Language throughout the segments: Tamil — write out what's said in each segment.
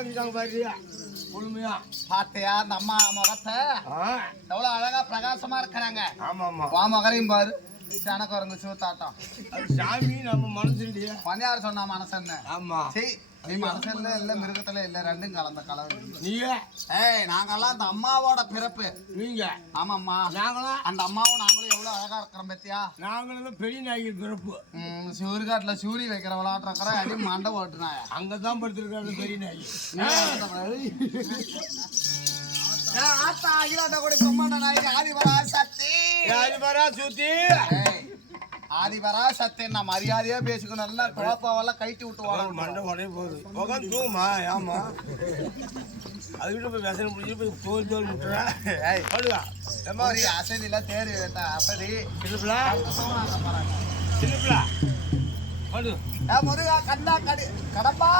உட்காந்துட்டாங்க பாரு. முழுமையா. பாத்தியா அந்த அம்மா முகத்தை? எவ்வளவு அழகா பிரகாசமா இருக்கிறாங்க. ஆமா ஆமா வா மகரையும் பாரு. சனக்குரங்கு சூத்தாட்டம் சாமி நம்ம மனசு இல்லையா பணியார் சொன்னா மனசன்னு ஆமா. சரி நீ மனசுல இல்ல மிருகத்துல இல்ல ரெண்டும் கலந்த கலவை நீங்க? ஏய் நாங்கெல்லாம் அந்த அம்மாவோட பிறப்பு. நீங்க? ஆமாம்மா. நாங்களாம் அந்த அம்மாவும் நாங்களும் எவ்வளவு அழகா இருக்கிறோம் பத்தியா? நாங்களும் பெரிய நாய்க்கு பிறப்பு. ம், சூரிகாட்டுல சூரி வைக்கிற விளையாட்டு இருக்கிற அடி மண்டை ஓட்டுனாயா அங்கதான் படுத்திருக்காங்க பெரிய நாய். ஆத்தா அகிலாட்ட கூட பொம்மாண்ட நாய்க்கு ஆதிபரா சக்தி. வரா சுத்தி ஆதிபரா சக்தி நான் மரியாதையா பேசிக்கணும். நல்லா கோப்பாவெல்லாம் கைட்டி விட்டு வர மண்டை உடைய போகுது. தூமா ஏமா அதுக்கிட்ட போய் விசனம் பிடிச்சி போய் தோல் தோல் முட்டுறா. ஏய் படுவா ஏமா ஒரு அசதியில தேறி வேட்டா அசதி படு. ஏ முருகா கண்ணா கடி கடப்பா.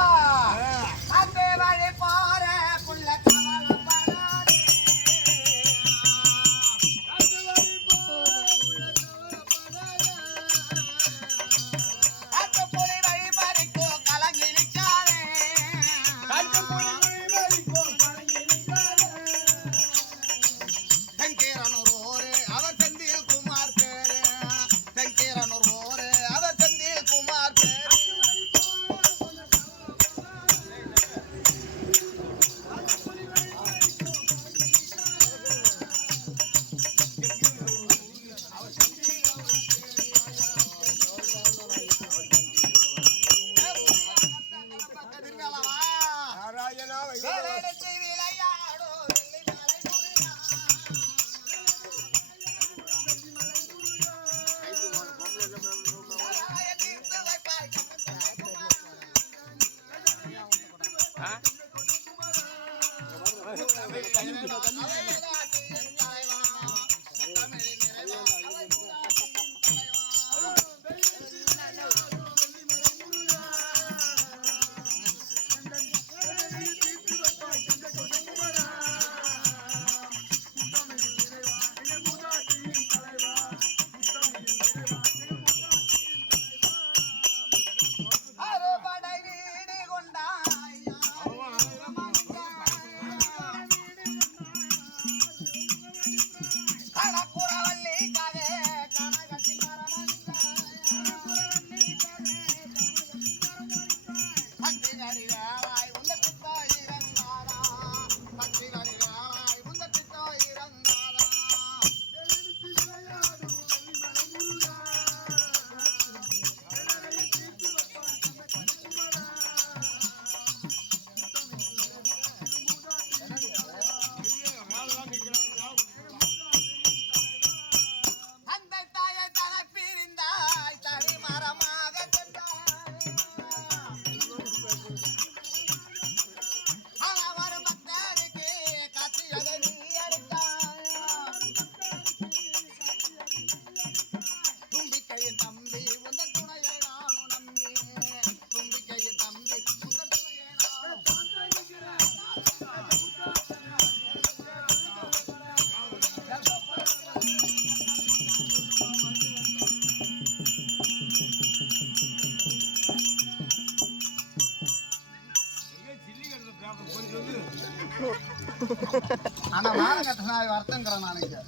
ஆனா மானங்கட்ட நாய் வருத்தங்கிறேன் நாளைக்கு.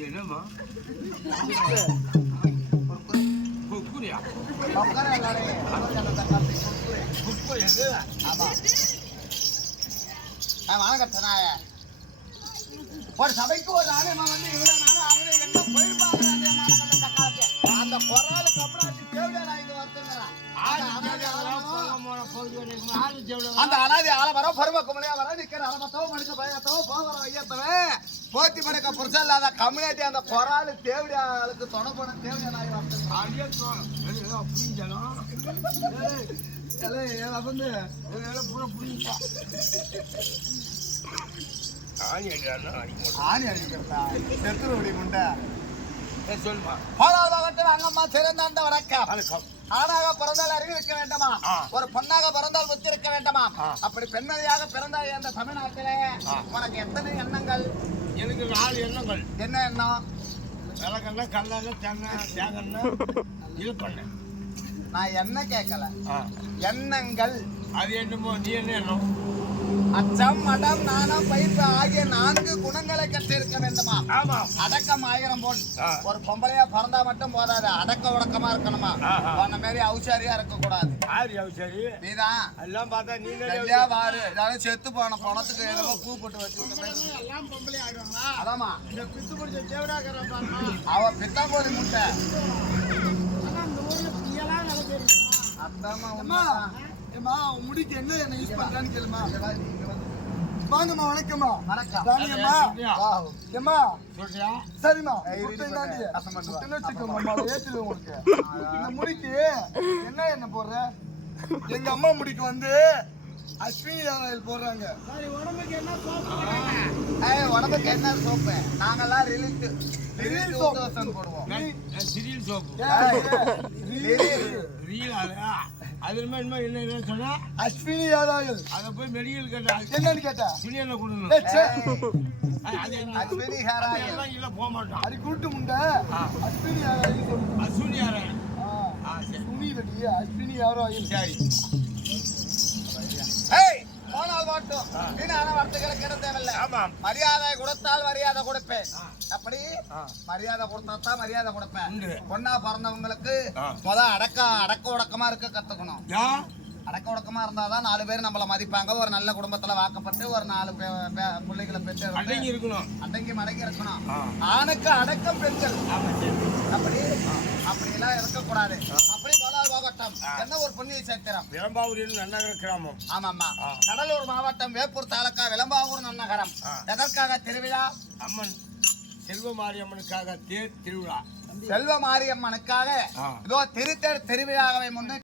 என்னம்மா? குக்குரியா? உட்கார எல்லாரையும் அனுமதி தக்காளி கொடுக்குறேன். குக்குரி எது ஆமா ஆ, மானங்கட்ட நாய ஒரு சபைக்கு ஒரு நாணயமா வந்து இவ்வளவு நாள் ஆகுது என்ன போயிருப்பாங்க அந்த குரல் கப்படாச்சு தேவையா நான் இது வருத்தங்கிறேன் அந்த அனாதை ஆலமரம் அந்த அனாதி ஆலமரம் பருவ குமலையா வர நிக்கிற அரபத்தோ மனுஷ பயத்தோ போகிற ஐயத்தவே போத்தி மடுக்க புருஷன் இல்லாத கம்யூனிட்டி அந்த குரால் தேவடியா ஆளுக்கு துணை போன வந்து ஆணி அடிக்கிறதா? செத்துருவடி முண்டை. சொல்லுமா. பாலாவதாகட்டும் அங்கம்மா சிறந்தாண்ட வணக்கம். ஆணாக பிறந்தால் அறிவு இருக்க வேண்டுமா. ஒரு பொண்ணாக பிறந்தால் புத்தி இருக்க வேண்டுமா. அப்படி பெண்மதியாக பிறந்தாய் அந்த தமிழ்நாட்டிலே. உனக்கு எத்தனை எண்ணங்கள்? எனக்கு நாலு எண்ணங்கள். என்ன எண்ணம்? விளக்கெண்ணெய் கல்லெண்ணெய் தேங்காய் தேங்காய் இது பண்ணேன் நான் என்ன கேட்கல? எண்ணங்கள். அது என்னமோ நீ என்ன எண்ணம்? அச்சம் மடம் நாணம் பயிர்ப்பு ஆகிய நான்கு குணங்களை கற்றிருக்க வேண்டுமா? ஆமா. அடக்கம் ஆயிரம் போல். ஒரு பொம்பளையா பிறந்தா மட்டும் போதாது? அடக்க உடக்கமா இருக்கணுமா. அந்த மாதிரி அவுசாரியா இருக்க கூடாது ஆரி நீதான் எல்லாம் பார்த்தா நீ கல்யா பாரு ஏதாவது செத்து போன பணத்துக்கு என்னமோ பூ போட்டு வச்சு அதாம்மா. அவ பித்தாங்கோலி முட்டை. அதாம்மா உண்மைதான். ஏம்மா, உன் முடிக்கு என்ன என்ன யூஸ் பண்றான்னு கேளுமா வாங்கம்மா வணக்கம்மா. வணக்கம். ராணியம்மா. ஏம்மா. சரிம்மா. அதை ஏத்திடுவேன் உங்களுக்கு இந்த முடிக்கு என்ன என்ன போடுற? எங்க அம்மா முடிக்கு வந்து அஸ்வினி ஆயில் போடுறாங்க. ஏய், உடம்புக்கு என்ன சோப்பு? நாங்கெல்லாம் ரிலீட் Relief ரிலீட் soap. போடுவோம். சிரியல் சோப்பு. ஏய், Relief. ரீல் அது என்ன என்ன சொன்னா அஸ்வினி ஆயில் அதை போய் மெடிக்கல் கேட்டா. என்னன்னு கேட்டா. அது என்ன? அஸ்வினி எல்லாம் இல்ல போக மாட்டான் அடி கூட்டு முண்டை. அஸ்வினி யார? ஆ, ஆ சரி. துணி வெட்டி அஸ்வினி ஆயில் சரி. போனால் வாட்டும் வீணான வார்த்தைகளை கிட தேவையில்ல. மரியாதை கொடுத்தால் மரியாதை கொடுப்பேன். அப்படி. மரியாதை கொடுத்தா தான் மரியாதை கொடுப்பேன். பொண்ணா பிறந்தவங்களுக்கு. முத அடக்க அடக்க உடக்கமா இருக்க கத்துக்கணும். அடக்க உடக்கமா இருந்தாதான் நாலு பேர் நம்மள மதிப்பாங்க. ஒரு நல்ல குடும்பத்துல வாக்கப்பட்டு ஒரு நாலு பிள்ளைகளை பெற்று அடங்கி இருக்கணும். அடங்கி மடங்கி இருக்கணும். ஆணுக்கு அடக்கம் பெண்கள். அப்படி அப்படி எல்லாம் இருக்கக்கூடாது. போகட்டும் என்ன ஒரு புண்ணிய சேத்திரம். விளம்பாவூரில் நன்னகர கிராமம். ஆமாம்மா. ஆ. கடலூர் மாவட்டம் வேப்பூர் தாலுக்கா விளம்பாவூர் நன்னகரம். எதற்காக திருவிழா? அம்மன் செல்வ மாரியம்மனுக்காக தேர் திருவிழா. செல்வ மாரியம்மனுக்காக. ஆ. இதோ திருத்தேர் திருவிழாவை முன்னிட்டு